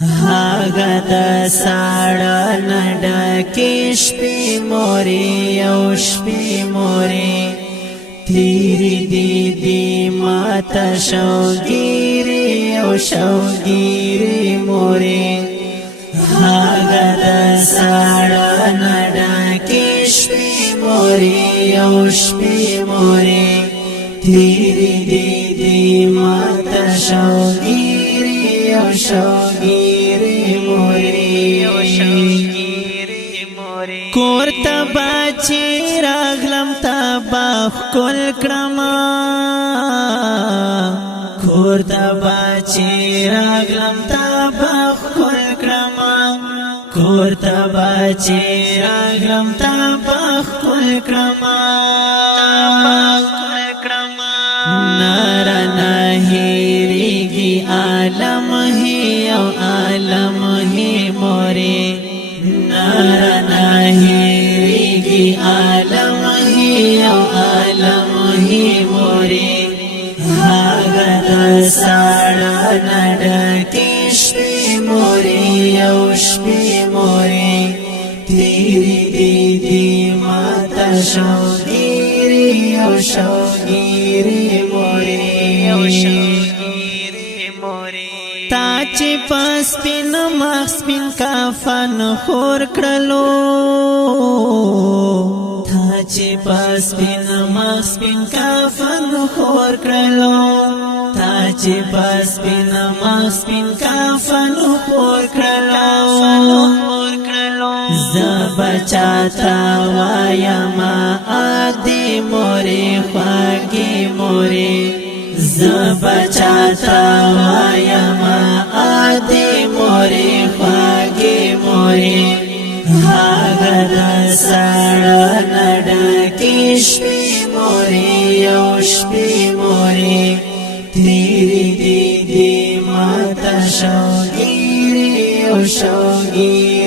هاگا دا ساڑا نڈاکیش پی موری یوش پی موری تیری دیدی ماتا شوگیری یو شوگیری موری هاگا دا ساڑا نڈاکیش پی موری یوش پی موری تیری دیدی ماتا شوگیری یو شوگیری موری کور تبا چی راغلم تبا خکل کرما کور تبا چی راغلم تبا خکل کرما کور تبا چی راغلم تبا خکل کرما نارا نهیریگی عالم ہی او عالم ہی موری نارا نهیریگی عالم ہی او عالم ہی موری هاگا دا ساڑا نڈاکیش پی موری یوش پی موری تیری دیدی ماتا شوگیری یو شوگیری موری تا چی پس پین مخص پین کافن خور کرلو تا چی پس پین مخص پین کافن خور کرلو تا چی پس پین مخص پین کافن خور کرلو زبا چاہتا وایا ما آدی موری خواگی موری زبا چاہتا وایا ما آدی موری خواگی موری هاگا دا ساڑا نڈاکیش پی موری یوش پی موری تیری دیدی ماتا شوگیری یو شوگیری